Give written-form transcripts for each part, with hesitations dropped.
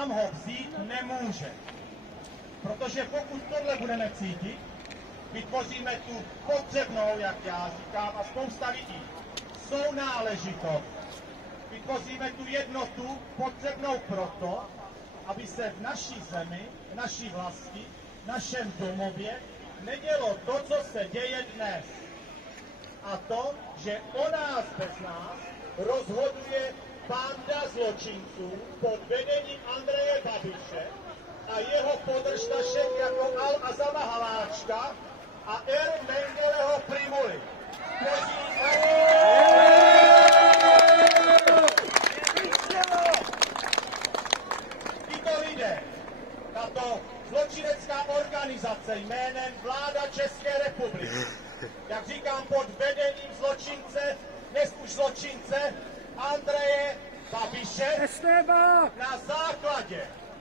nám ho vzít nemůže. Protože pokud tohle budeme cítit, vytvoříme tu potřebnou, jak já říkám, a spousta lidí, sounáležitost. Vytvoříme tu jednotu potřebnou proto, aby se v naší zemi, v naší vlasti, v našem domově nedělo to, co se děje dnes. A to, že o nás bez nás rozhoduje banda zločinců pod vedením Andreje Babiše a jeho podržtašek jako Al-Azama Haláčka a R. Mengeleho Primuly. Tito lidé, tato zločinecká organizace jménem Vláda České republiky, jak říkám, pod vedením zločince, dnes už zločince, Andreje Babiše,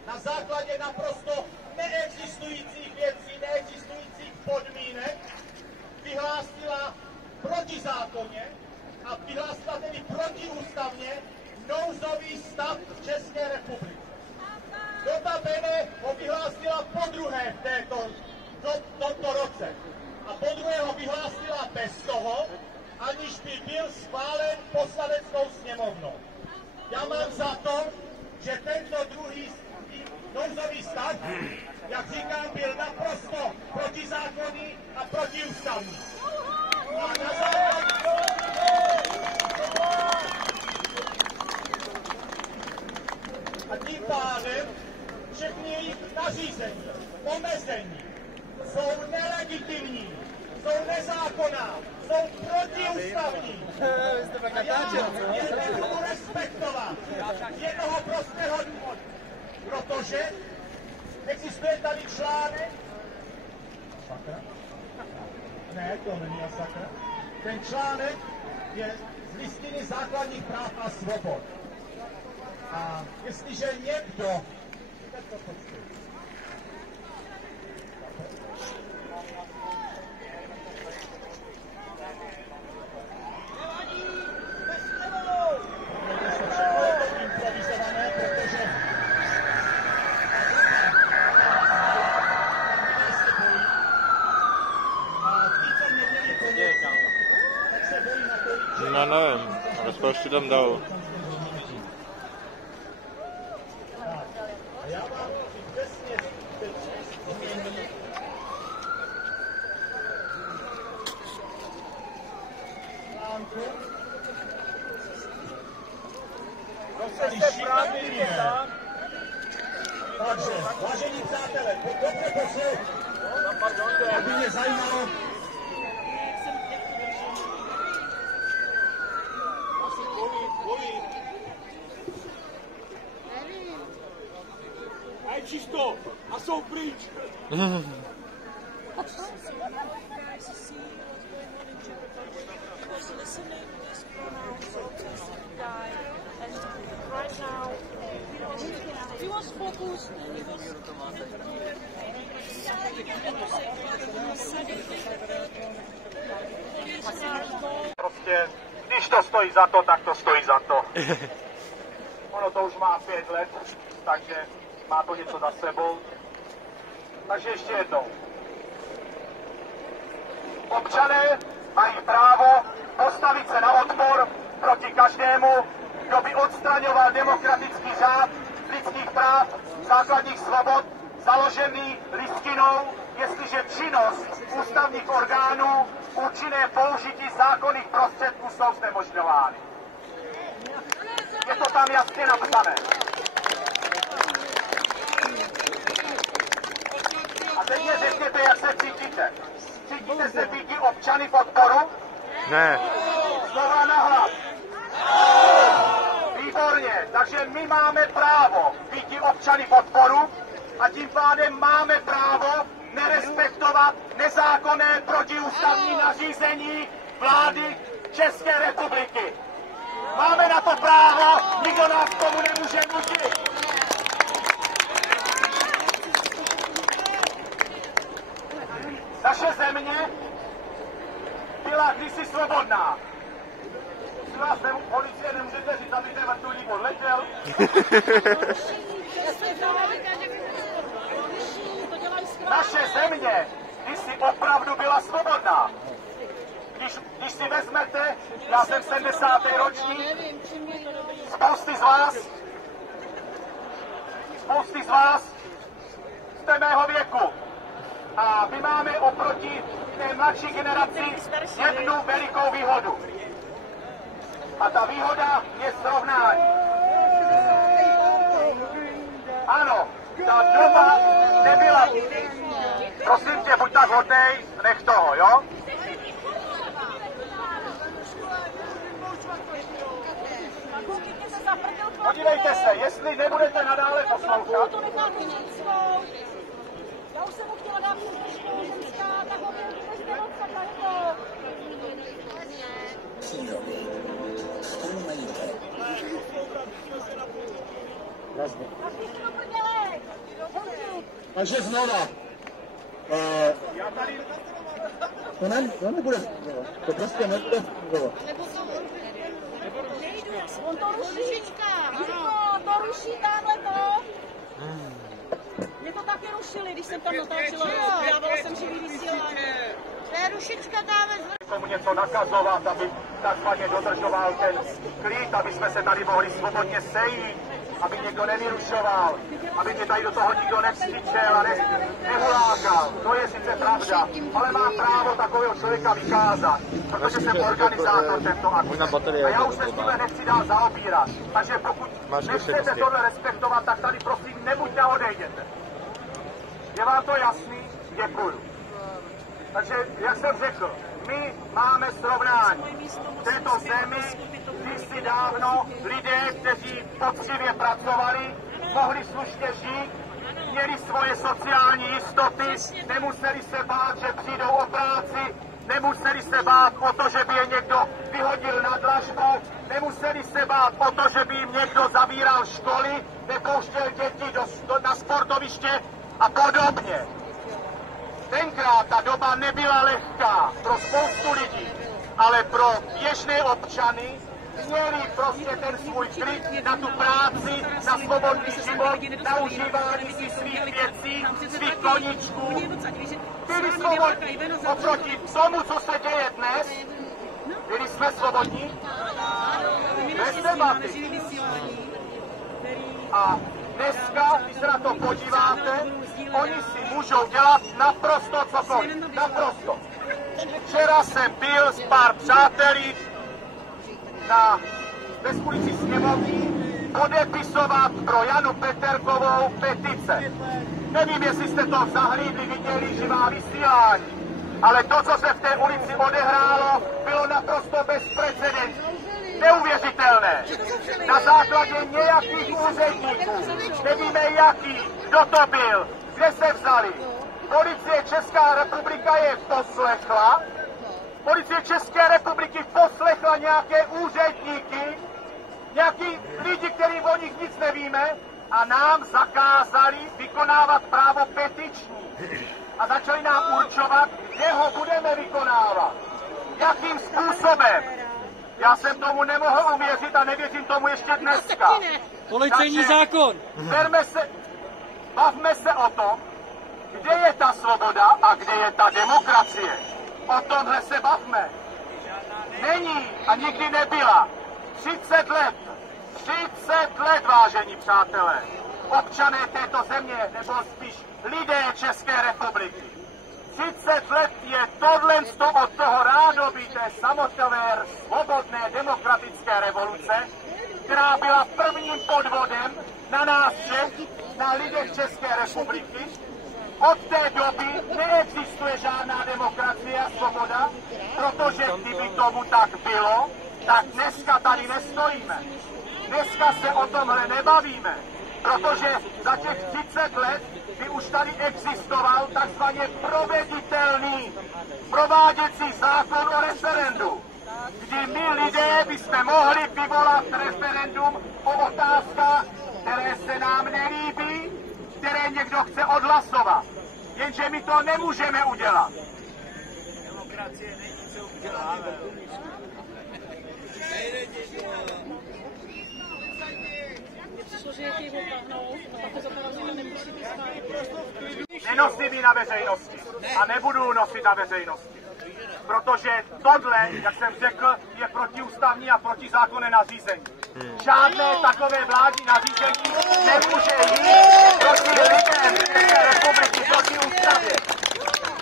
na základě naprosto neexistujících věcí, neexistujících podmínek, vyhlásila protizákonně a vyhlásila tedy protiústavně nouzový stav v České republice. Notabene ho vyhlásila podruhé v tomto roce. A podruhé ho vyhlásila bez toho, aniž by byl schválen poslaneckou sněmovnou. Já mám za to, že tento druhý nouzový stav, jak říkám, byl naprosto protizákonný a protiústavní. A tím pádem všechny jejich nařízení, omezení jsou nelegitimní, jsou nezákonná, jsou protiústavní. A já je nebudu respektovat z jednoho prostého důvodu, protože existuje tady článek. Sakra? Ne, to není sakra. Ten článek je z listiny základních práv a svobod. A jestliže někdo... No nevím, ale spoustu tam dal. Takže, vážení přátelé, dobře poslouchejte, aby mě zajímalo, A je čisto a jsou pryč. prostě, když to stojí za to, tak to stojí za to. Ono to už má 5 let, takže má to něco za sebou. Takže ještě jednou. Občané mají právo postavit se na odpor proti každému, kdo by odstraňoval demokratický řád lidských práv, základních svobod, založený listinou, jestliže činnost ústavních orgánů, účinné použití zákonných prostředků jsou znemožňovány. Je to tam jasně napsané. A teď mě řekněte, jak se cítíte. Cítíte se být občany podporu? Ne. Slova nahlas. Výborně, takže my máme právo být občany podporu a tím pádem máme právo nerespektovat nezákonné protiústavní nařízení vlády České republiky. Máme na to právo, nikdo nás k tomu nemůže nutit. Naše země byla kdysi svobodná. Si vás policie nemůžete říct, aby ten vrtulník odletěl. Já jsem 70. ročník. Spousty z vás jste mého věku. A my máme oproti té mladší generaci jednu velikou výhodu. A ta výhoda je srovnání. Ano, ta doba nebyla. Prosím tě, buď tak hodnej, nech toho, jo? Podívejte se, jestli nebudete nadále poslouchat. Já už jsem mu chtěla dát trošku ženská, tak ho můžete odsaď na to. Takže znova. To nebude. To prostě nebude fungovat. On to ruší. To ruší tamhle to. Mě to taky rušili, když jsem tam natáčela. Dávala jsem živý vysílání. To je rušička dáme. Komu něco nakazovat, aby takzvaně dodržoval ten klid, aby jsme se tady mohli svobodně sejít, aby někdo nevyrušoval, aby mě tady do toho nikdo nekřičel a nehulákal. To je sice pravda, ale mám právo takového člověka vykázat, protože jsem organizátor tento akce. A já už se s tímhle nechci dál zaobírat. Takže pokud nechcete tohle respektovat, tak tady prosím nebuďte a odejděte. Je vám to jasný? Děkuju. Takže, jak jsem řekl, my máme srovnání. V této zemi kdysi dávno lidé, kteří poctivě pracovali, mohli slušně žít, měli svoje sociální jistoty, nemuseli se bát, že přijdou o práci, nemuseli se bát o to, že by je někdo vyhodil na dlažbu, nemuseli se bát o to, že by jim někdo zavíral školy, nepouštěl děti na sportoviště a podobně. Tenkrát ta doba nebyla lehká pro spoustu lidí, ale pro běžné občany měli prostě ten svůj klid na tu práci, na svobodný život, na užívání si svých věcí, svých koníčků. Byli svobodní oproti tomu, co se děje dnes. Byli jsme svobodní? Bez debaty. A dneska, když se na to podíváte, oni si můžou dělat naprosto cokoliv. Naprosto. Včera jsem byl s pár přáteli ve ulici Sněmovní podepisovat pro Janu Peterkovou petice. Nevím, jestli jste to zahlídli, viděli živá vysílání, ale to, co se v té ulici odehrálo, bylo naprosto bezprecedentní. Neuvěřitelné. Na základě nějakých úředníků, nevíme jaký, kdo to byl, kde se vzali. Policie Česká republika je poslechla. Policie České republiky poslechla nějaké úředníky, nějaký lidi, kterým o nich nic nevíme, a nám zakázali vykonávat právo petiční. A začali nám určovat, kde ho budeme vykonávat. Jakým způsobem. Já jsem tomu nemohl uvěřit a nevěřím tomu ještě dneska. Policejní zákon. Bavme se o tom, kde je ta svoboda a kde je ta demokracie. O tomhle se bavme. Není a nikdy nebyla. 30 let, vážení přátelé, občané této země, nebo spíš lidé České republiky. 30 let je tohle od toho rádoby té samotné svobodné demokratické revoluce, která byla prvním podvodem na nás všech, na lidech České republiky. Od té doby neexistuje žádná demokracie a svoboda, protože kdyby tomu tak bylo, tak dneska tady nestojíme. Dneska se o tomhle nebavíme, protože za těch 30 let by už tady existoval takzvaně proveditelný prováděcí zákon o referendu, kdy my lidé bychom mohli vyvolat referendum o otázkách, které se nám nelíbí, které někdo chce odhlasovat. Jenže my to nemůžeme udělat. Demokracie není, co uděláme. Nenosím ji na veřejnosti a nebudu nosit na veřejnosti. Protože tohle, jak jsem řekl, je protiústavní a protizákonné nařízení. Žádné takové vládní nařízení nemůže jít proti lidem České republiky, proti ústavě.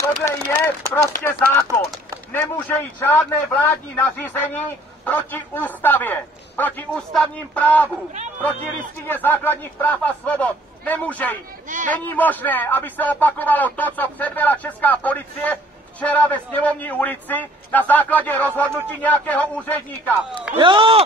Tohle je prostě zákon. Nemůže jít žádné vládní nařízení proti ústavě, proti ústavním právům, proti listině základních práv a svobod. Nemůže jít. Není možné, aby se opakovalo to, co předvedla česká policie včera ve Sněmovní ulici na základě rozhodnutí nějakého úředníka. Jo!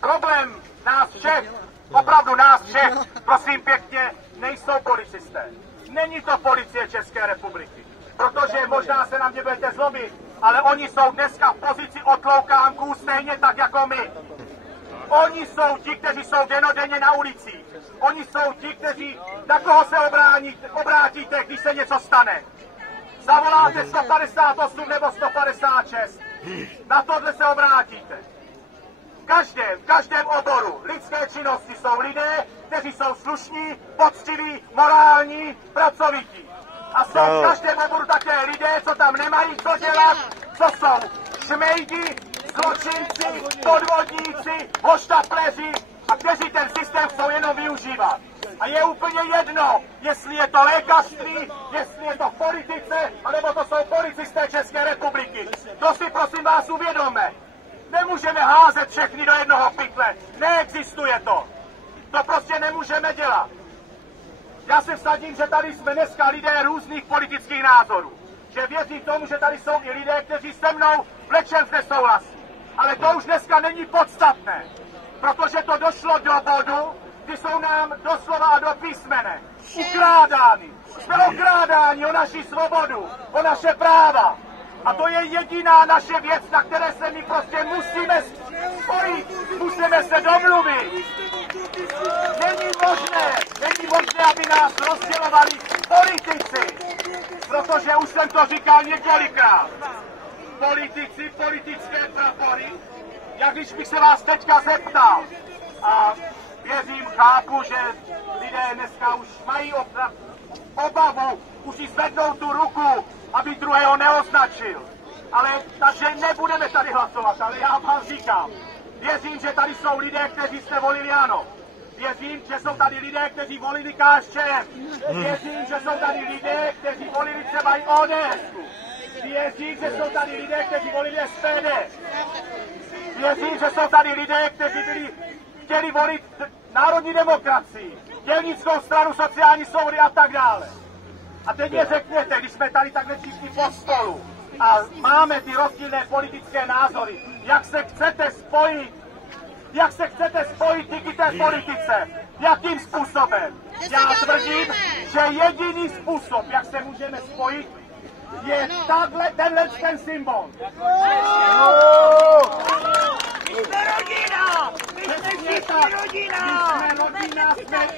Problém nás všech, opravdu nás všech, prosím pěkně, nejsou policisté. Není to policie České republiky. Protože možná se na mě budete zlobit, ale oni jsou dneska v pozici otloukánků stejně tak jako my. Oni jsou ti, kteří jsou denodenně na ulicích. Oni jsou ti, kteří, na koho se obrátíte, když se něco stane. Zavoláte 158 nebo 156. Na tohle se obrátíte. V každém oboru lidské činnosti jsou lidé, kteří jsou slušní, poctiví, morální, pracovití. A jsou v každém oboru také lidé, co tam nemají co dělat, co jsou šmejdi, zločinci, podvodníci, hoštapleři a kteří ten systém chcou jenom využívat. A je úplně jedno, jestli je to lékařství, jestli je to v politice, anebo to jsou policisté České republiky. To si prosím vás uvědomme. Nemůžeme házet všechny do jednoho pytle. Neexistuje to. To prostě nemůžeme dělat. Já se vsadím, že tady jsme dneska lidé různých politických názorů. Že věřím tomu, že tady jsou i lidé, kteří se mnou v něčem nesouhlasí. Ale to už dneska není podstatné. Protože to došlo do bodu, kdy jsou nám doslova a do písmene ukrádány. Jsme okrádáni o naši svobodu, o naše práva. A to je jediná naše věc, na které se my prostě musíme spojit, musíme se domluvit. Není možné, aby nás rozdělovali politici, protože už jsem to říkal několikrát. Politici, politické prapory, jak když bych se vás teďka zeptal, a věřím, chápu, že lidé dneska už mají obavu, už si zvednou tu ruku, aby druhého neoznačil. Ale takže nebudeme tady hlasovat, ale já vám říkám, věřím, že tady jsou lidé, kteří jste volili ANO. Věřím, že jsou tady lidé, kteří volili KSČM. Věřím, že jsou tady lidé, kteří volili třeba i ODS. Věřím, že jsou tady lidé, kteří volili SPD. Věřím, že jsou tady lidé, kteří chtěli volit národní demokracii, dělnickou stranu, sociální svobody a tak dále. A teď mě řekněte, když jsme tady takhle všichni po stolu a máme ty rozdílné politické názory, jak se chcete spojit díky té politice? Jakým způsobem? Já tvrdím, že jediný způsob, jak se můžeme spojit, je tenhle ten symbol. My jsme rodina! My jsme všichni rodina! My jsme rodina, jsme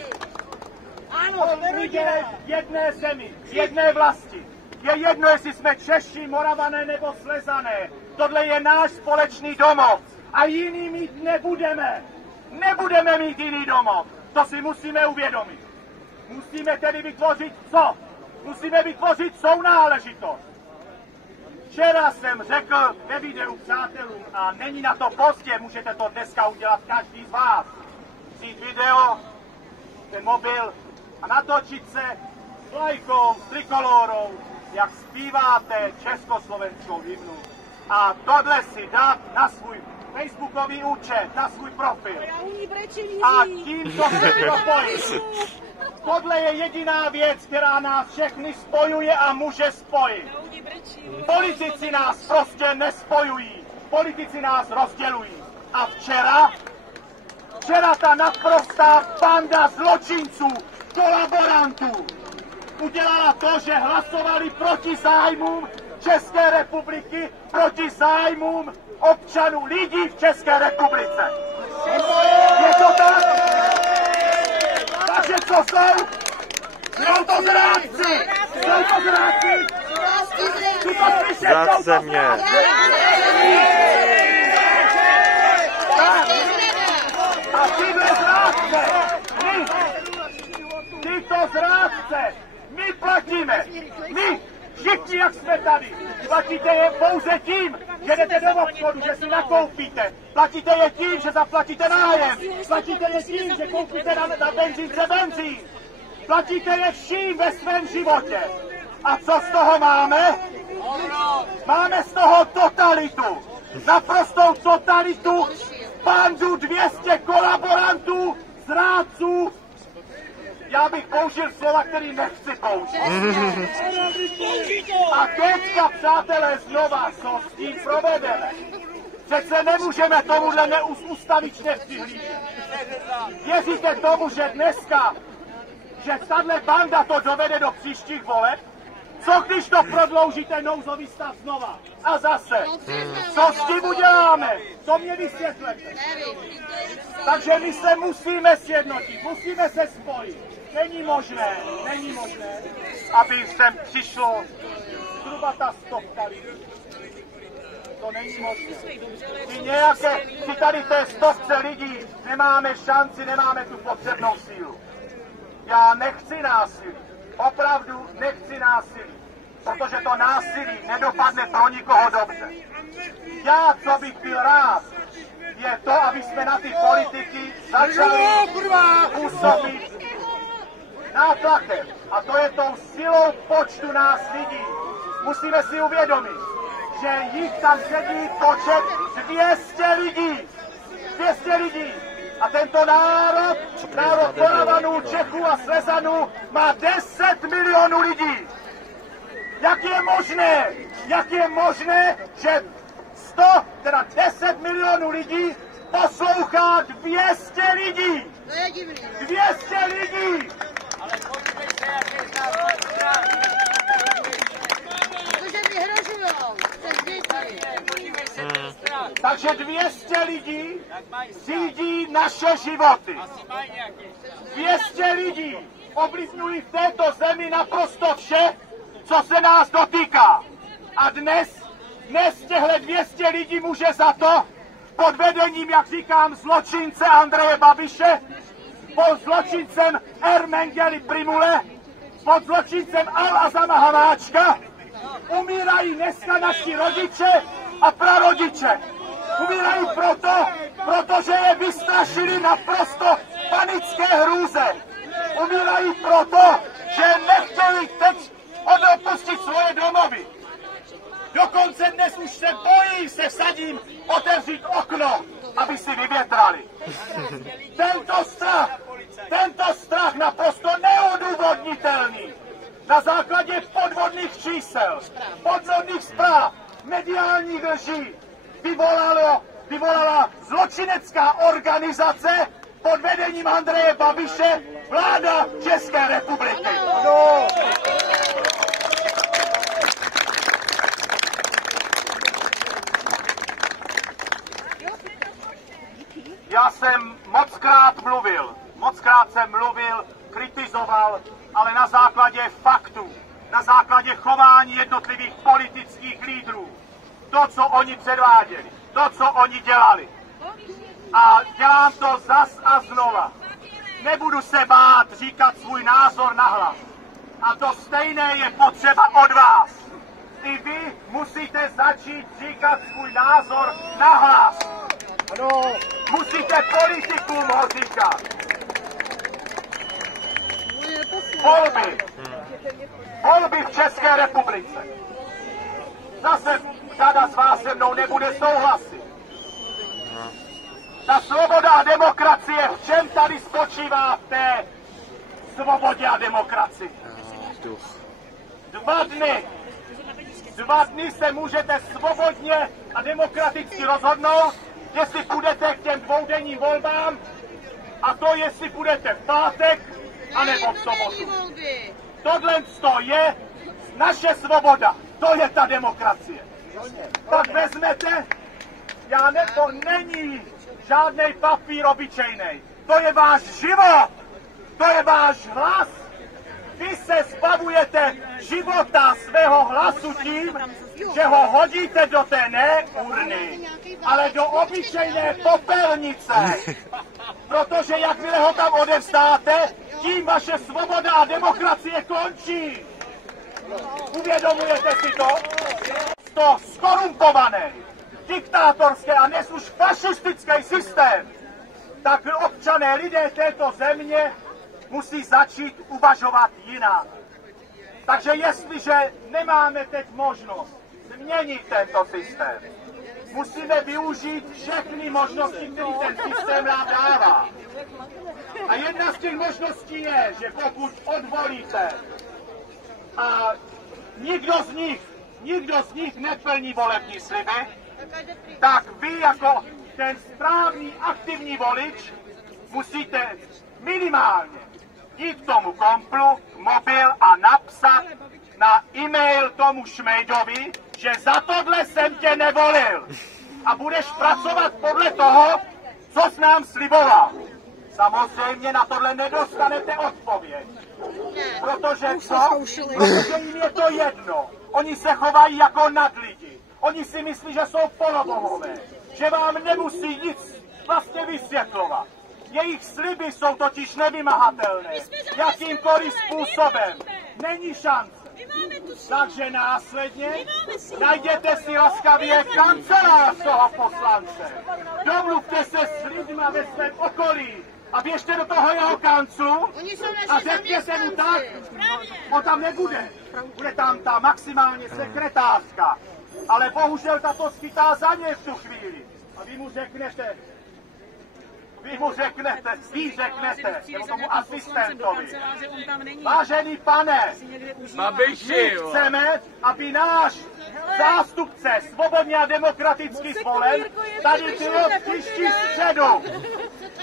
lidé v jedné zemi, v jedné vlasti. Je jedno, jestli jsme Češi, Moravané nebo Slezané. Tohle je náš společný domov. A jiný mít nebudeme. Nebudeme mít jiný domov. To si musíme uvědomit. Musíme tedy vytvořit co? Musíme vytvořit sounáležitost. Včera jsem řekl ve videu přátelům, a není na to pozdě, můžete to dneska udělat každý z vás. Vzít video, ten mobil a natočit se s vlajkou, s trikolórou, jak zpíváte československou hymnu. A tohle si dát na svůj facebookový účet, na svůj profil. A tím to se propojit. Tohle je jediná věc, která nás všechny spojuje a může spojit. Politici nás prostě nespojují. Politici nás rozdělují. A včera ta naprostá banda zločinců, kolaborantů, udělala to, že hlasovali proti zájmům České republiky, proti zájmům občanů, lidí v České republice. Je to tak? Takže co jsou? Jsou to zrádci! Jsou to zrádci! Ty to slyšet, jsou to zrádci! A tyhle zrádce, Platíte je pouze tím, že jdete do obchodu, že si nakoupíte. Platíte je tím, že zaplatíte nájem. Platíte je tím, že koupíte na benzínce benzín. Platíte je vším ve svém životě. A co z toho máme? Máme z toho totalitu. Naprostou totalitu, bandu 200 kolaborantů, zrádců. Já bych použil slova, který nechci použít. A teďka, přátelé, znova, co s tím provedeme? Přece nemůžeme tomuhle neústavičně přihlížet. Věříte tomu, že dneska, že tahle banda to dovede do příštích voleb? Co když to prodloužíte nouzový stav znova? A zase, co s tím uděláme? To mě vysvětlete. Takže my se musíme sjednotit, musíme se spojit. Není možné, aby sem přišlo zhruba ta 100 lidí. To není možné. Při tady té 100 lidí nemáme šanci, nemáme tu potřebnou sílu. Já nechci násilí. Opravdu nechci násilí, protože to násilí nedopadne pro nikoho dobře. Já, co bych byl rád, je to, aby jsme na ty politiky začali působit nátlakem. A to je tou silou počtu nás lidí. Musíme si uvědomit, že jich tam sedí počet 200 lidí. 200 lidí. A tento národ Moravanů, Čechů a Slezanů má 10 milionů lidí. Jak je možné, že 10 milionů lidí poslouchá 200 lidí? To je divný. 200 lidí! Ale podívej se, jak je znám. Protože vyhrožujou. Podívej se, ten strach. Takže 200 lidí řídí naše životy. 200 lidí ovlivňují v této zemi naprosto vše, co se nás dotýká. A dnes těhle 200 lidí může za to, pod vedením, jak říkám, zločince Andreje Babiše, pod zločincem Ermengely Primule, pod zločincem Al-Azama Hamáčka, umírají dneska naši rodiče a prarodiče. Umírají protože je vystrašili naprosto panické hrůze. Umírají proto, že nechtěli teď odopustit svoje domovy. Dokonce dnes už se bojí, se vsadím, otevřít okno, aby si vyvětrali. Tento strach naprosto neodůvodnitelný, na základě podvodných čísel, podvodných zpráv, mediálních lží, vyvolala zločinecká organizace pod vedením Andreje Babiše, vláda České republiky. No. Já jsem mockrát jsem mluvil, kritizoval, ale na základě faktů, na základě chování jednotlivých politických lídrů. To, co oni předváděli, to, co oni dělali. A dělám to zas a znova. Nebudu se bát říkat svůj názor nahlas. A to stejné je potřeba od vás. I vy musíte začít říkat svůj názor nahlas. Ano. Musíte politikům ho říkat. Volby v České republice. Zase řada z vás se mnou nebude souhlasit. Ta svoboda a demokracie, v čem tady spočívá v té svobodě a demokracii? 2 dny se můžete svobodně a demokraticky rozhodnout, jestli půjdete k těm dvoudenním volbám, a to jestli půjdete v pátek, anebo v sobotu. Tohle je naše svoboda, to je ta demokracie. Pak vezmete, to není žádnej papír obyčejnej, to je váš život, to je váš hlas. Vy se zbavujete života svého hlasu tím, že ho hodíte do té ne urny, ale do obyčejné popelnice. Protože jakmile ho tam odevzdáte, tím vaše svoboda a demokracie končí. Uvědomujete si to? to skorumpovaný, diktátorský a dnes už fašistický systém, tak občané, lidé této země musí začít uvažovat jinak. Takže jestliže nemáme teď možnost změnit tento systém, musíme využít všechny možnosti, které ten systém nám dává. A jedna z těch možností je, že pokud odvolíte a nikdo z nich neplní volební sliby, tak vy jako ten správný aktivní volič musíte minimálně jít k tomu komplu, mobil a napsat na e-mail tomu Šmejdovi, že za tohle jsem tě nevolil. A budeš pracovat podle toho, co jsi nám sliboval. Samozřejmě na tohle nedostanete odpověď. Protože co? Protože jim je to jedno. Oni se chovají jako nadlidi. Oni si myslí, že jsou polobohové. Že vám nemusí nic vlastně vysvětlovat. Jejich sliby jsou totiž nevymahatelné. Jakýmkoliv způsobem. Není šance. Takže následně najděte si laskavě kancelář toho poslance. Domluvte se s lidmi ve svém okolí a běžte do toho jeho kanclu a řekněte mu tak, on tam nebude. Bude tam ta maximálně sekretářka, ale bohužel tato schytá za ně v tu chvíli. A vy mu řeknete, nebo tomu asistentovi. Vážený pane, my chceme, aby náš zástupce svobodně a demokraticky zvolen tady bylo příští středu.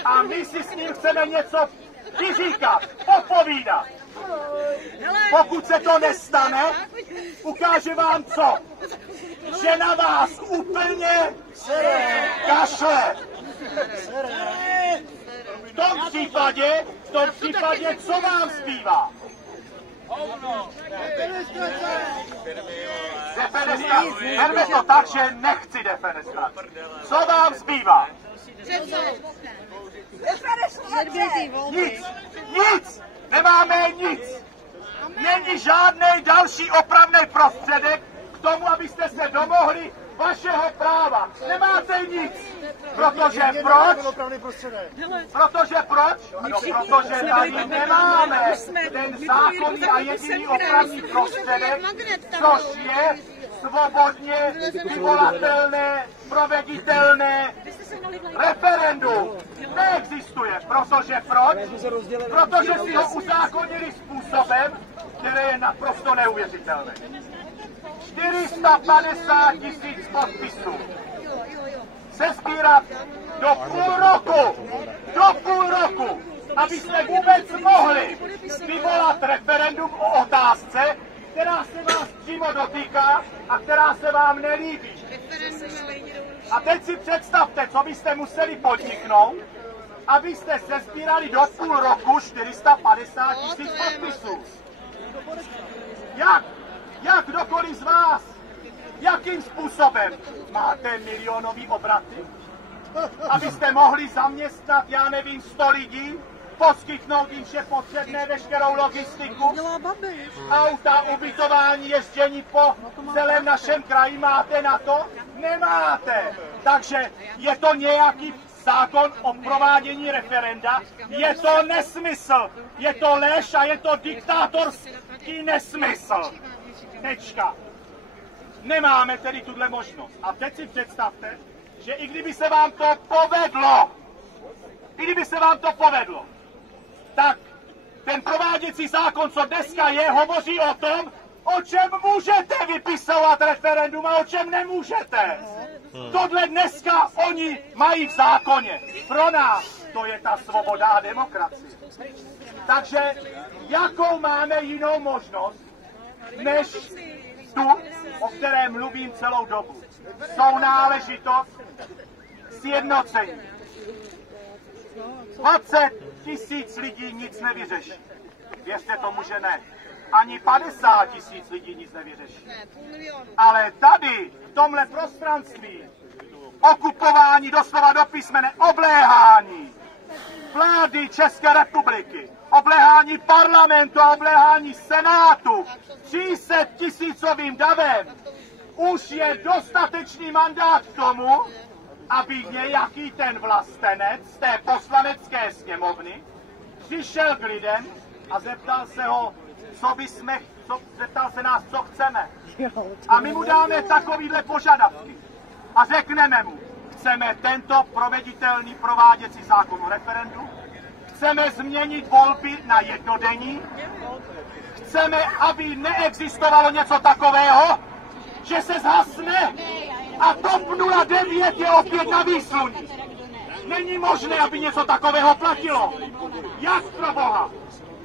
A my si s ním chceme něco vyříkat, popovídat. Pokud se to nestane, ukáže vám co? Že na vás úplně kašle. V tom případě, co vám zbývá? Defenestrace. Berme to tak, že nechci defenestraci. Co vám zbývá? Nic! Nemáme nic! Není žádný další opravný prostředek k tomu, abyste se domohli vašeho práva. Nemáte nic. Protože proč? Protože proč? No, protože tady nemáme ten zákonný a jediný opravný prostředek, což je svobodně vyvolatelné, proveditelné referendum. Neexistuje. Protože proč? Protože si ho uzákonili způsobem, který je naprosto neuvěřitelný. 450 000 podpisů se sbírat do půl roku, abyste vůbec mohli vyvolat referendum o otázce, která se vás přímo dotýká a která se vám nelíbí. A teď si představte, co byste museli podniknout, abyste se sbírali do půl roku 450 000 podpisů. Jak kdokoliv z vás? Jakým způsobem? Máte milionový obraty? Abyste mohli zaměstnat, já nevím, 100 lidí, poskytnout jim vše potřebné, veškerou logistiku, auta, ubytování, ježdění po celém našem kraji. Máte na to? Nemáte. Takže je to nějaký zákon o provádění referenda? Je to nesmysl. Je to lež a je to diktátorský nesmysl. Tečka. Nemáme tedy tuhle možnost. A teď si představte, že i kdyby se vám to povedlo, tak ten prováděcí zákon, co dneska je, hovoří o tom, o čem můžete vypisovat referendum a o čem nemůžete. Tohle dneska oni mají v zákoně. Pro nás to je ta svoboda a demokracie. Takže jakou máme jinou možnost, než tu, o které mluvím celou dobu. Jsou náležitost sjednocení. 20 000 lidí nic nevyřeší. Věřte tomu, že ne. Ani 50 000 lidí nic nevyřeší. Ale tady, v tomhle prostranství, okupování doslova do písmene, obléhání vlády České republiky, obléhání parlamentu a obléhání senátu 300 000 davem, už je dostatečný mandát k tomu, aby nějaký ten vlastenec z té poslanecké sněmovny přišel k lidem a zeptal se ho, zeptal se nás, co chceme. A my mu dáme takovýhle požadavky. A řekneme mu, chceme tento proveditelný prováděcí zákon o referendu, chceme změnit volby na jednodenní, chceme, aby neexistovalo něco takového, že se zhasne a TOP 09 je opět na výsluní. Není možné, aby něco takového platilo. Jak pro Boha?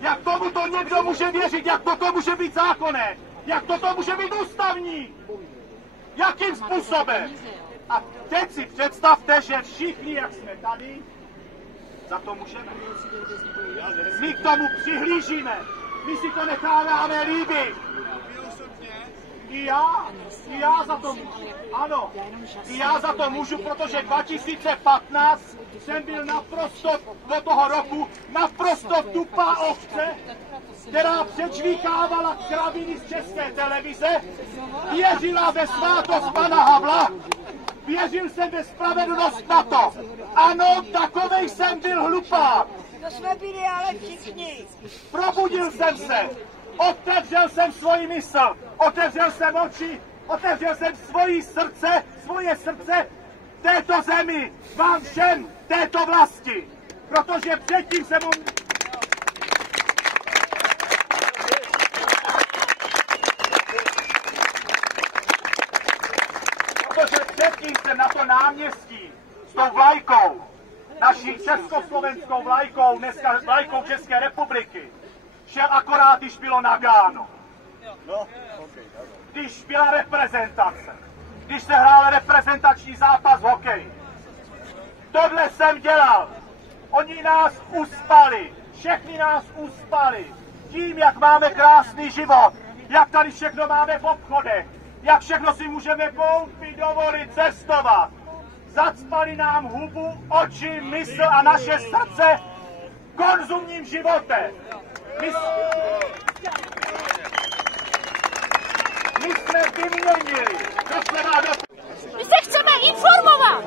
Jak tomuto někdo může věřit? Jak toto může být zákonné? Jak toto může být ústavní? Jakým způsobem? A teď si představte, že všichni, jak jsme tady, za to můžeme. My k tomu přihlížíme. My si to necháváme líbit. I já za to můžu. Ano, i já za to můžu, protože 2015 jsem byl naprosto do toho roku naprosto tupá ovce, která přečvíkávala kraviny z České televize, věřila ve svátost pana Havla, věřil jsem ve spravedlnost na to. Ano, takovej jsem byl hlupák. To jsme byli ale všichni. Probudil jsem se, otevřel jsem svoji mysl, otevřel jsem oči, otevřel jsem svoje srdce této zemi, vám všem této vlasti, protože předtím jsem na to náměstí s tou vlajkou, naší československou vlajkou, dneska vlajkou České republiky, šel akorát, když bylo nadáno. Když byla reprezentace, když se hrál reprezentační zápas v hokeji. Tohle jsem dělal. Oni nás uspali, všechny nás uspali. Tím, jak máme krásný život, jak tady všechno máme v obchodech, jak všechno si můžeme koupit, dovolit, cestovat. Zacpali nám hubu, oči, mysl a naše srdce konzumním životem. My jsme vyměnili. My se chceme informovat.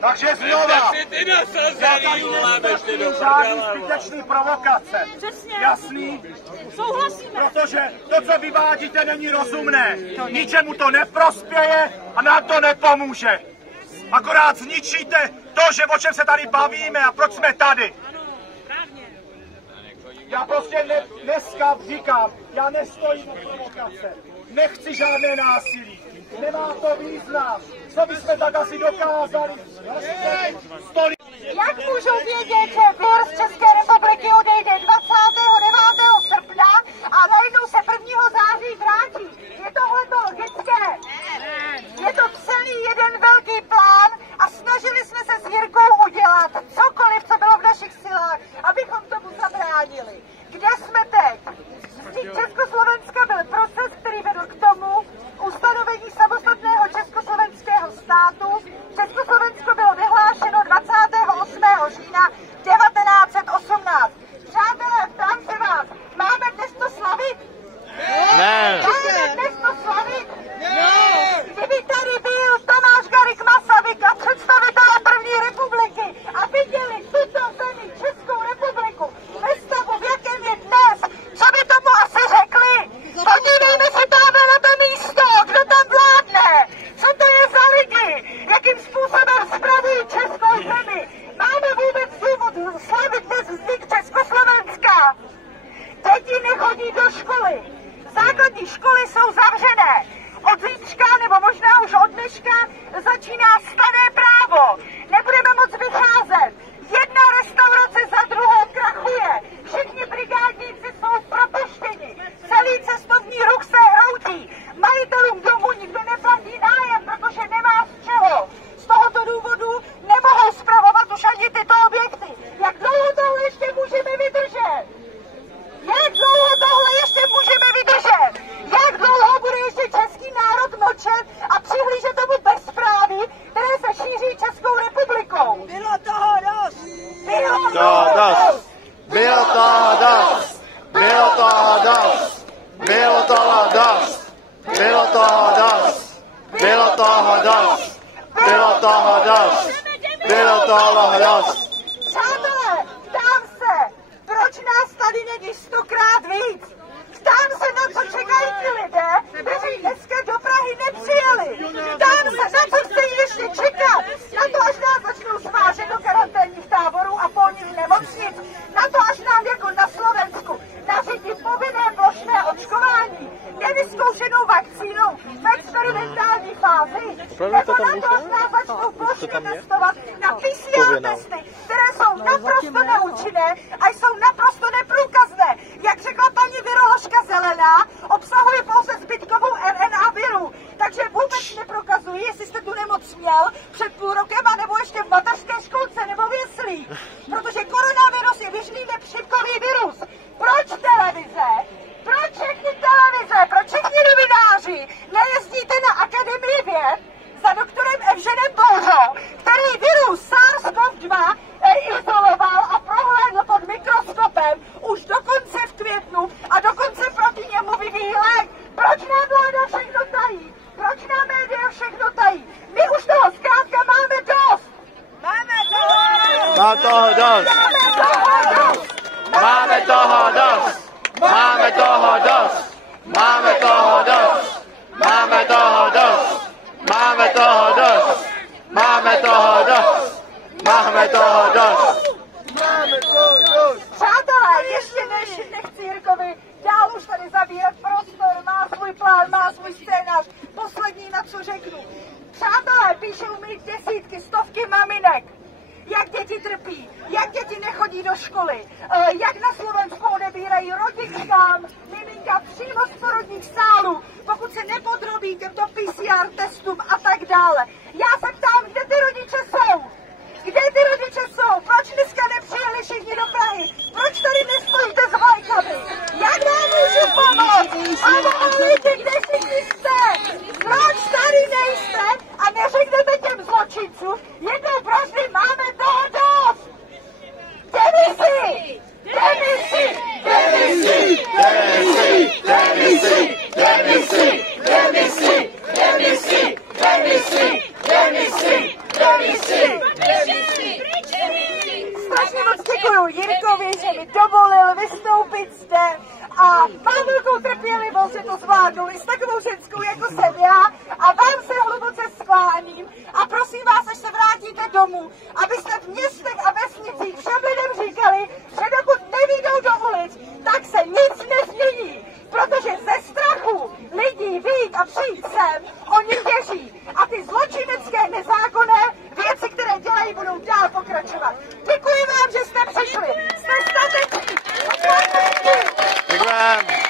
Takže znova, já tady nestačím žádný zbytečný provokace. Jasný? Souhlasíme. Protože to, co vyvádíte, není rozumné. Ničemu to neprospěje a nám to nepomůže. Akorát zničíte to, že o čem se tady bavíme a proč jsme tady. Já prostě dneska říkám, já nestojím o provokace. Nechci žádné násilí. Nemá to význam. Co bychom tak asi dokázali? Jak můžou vědět, že vir z České republiky odejde 29. srpna a najednou se 1. září vrátí? Je tohleto logické? Je to celý jeden velký plán a snažili jsme se s Jirkou udělat cokoliv, co bylo v našich silách, abychom tomu zabránili. Kde jsme teď? Vznik Československa byl proces, který vedl k tomu ustanovení samostatného československého státu. Československo bylo vyhlášeno 28. října 1918. Přátelé, ptám se vás, máme dnes to slavit? Ne. Máme dnes to slavit? Kdyby tady byl Tomáš Garrigue Masaryk a představitelé první republiky a viděli tuto zemi, Českou republiku, ve stavu, v jakém je dnes, co by tomu asi řekli? Podívejme se tamhle na to místo, kdo tam vládne, co to je za lidi, jakým způsobem spravují Českou zemi. Máme vůbec důvod slavit dnes vznik Československa. Děti nechodí do školy. Základní školy jsou zavřené. Od zítřka, nebo možná už od dneška, začíná stanné právo. Nebudeme moc vycházet. Jedna restaurace za druhou krachuje. Všichni brigádníci jsou propuštěni. Celý cestovní ruch se hroutí. Majitelům domů nikdo neplatí nájem, protože nemá z čeho. Z tohoto důvodu nemohou spravovat už ani tyto objekty. Jak dlouho tohle ještě můžeme vydržet? Jak dlouho tohle ještě můžeme vydržet? Jak dlouho bude ještě český národ mlčet a přihlížet tomu bezpráví, které se šíří Českou republikou? Bylo toho dost! Bylo toho vyzkoušenou vakcínou v experimentální fázi, nebo na to z nás začnou plošně testovat na PCR testy, které jsou naprosto neúčinné a jsou naprosto neprůkazné. Jak řekla paní viroložka Zelená, obsahuje pouze zbytkovou RNA viru, takže vůbec neprokazují, jestli jste tu nemoc měl před půl rokem, anebo ještě v mateřské školce nebo v jeslích. Protože koronavirus je běžný nechřipkový virus. Proč televize? Proč všechny televize? Proč všichni novináři nejezdíte na Akademii věd za doktorem Evženem Bouřou, který virus SARS-CoV-2 izoloval a prohlédl pod mikroskopem už dokonce v květnu a dokonce proti němu vyvíjí lék? Proč nám vláda všechno tají? Proč nám média všechno tají? My už toho zkrátka máme dost! Máme toho dost! Má toho dost! Máme toho dost! Máme toho dost! Máme toho dost! Máme toho dost! Máme toho dost! Máme toho dost! Máme toho dost! Máme toho dost! Přátelé, ještě než nechci Jirkovi dál už tady zabírat prostor, má svůj plán, má svůj scénář, poslední na co řeknu. Přátelé, píšou mi desítky, stovky maminek, jak děti trpí, jak děti nechodí do školy, jak na Slovensku odebírají rodičkám miminka přímo z porodních sálů, pokud se nepodrobí těmto PCR testům a tak dále. Já se ptám, kde ty rodiče jsou? Kde ty rodiče jsou? Proč dneska nepřijeli všichni do Prahy? Proč tady nestojíte s vlajkami? Jak vám můžu pomoct? A volejte, kde všichni jste? Proč tady nejste a neřeknete těm zločincům, jednou provždy máme toho dost? Demisi! Demisi! Demisi! Demisi! Demisi! Demisi! Demisi! Demisi! Demisi! Demisi! Demisi! Strašně moc děkuju Jirkovi, že mi dovolil vystoupit zde a mám velkou trpělivost, že to zvládnu i s takovou ženskou, jako jsem já, a vám se hluboce skláním a prosím vás, až se vrátíte domů, abyste v městech a vesnicích všem lidem říkali, že dokud nevyjdou do ulic, tak se nic nezmění, protože ze strachu lidí vyjít a přijít sem, oni běží a ty zločinecké nezákonné věci, které dělají, budou dál pokračovat. Děkuji vám, že jste přišli. Jste stateční. Děkujeme.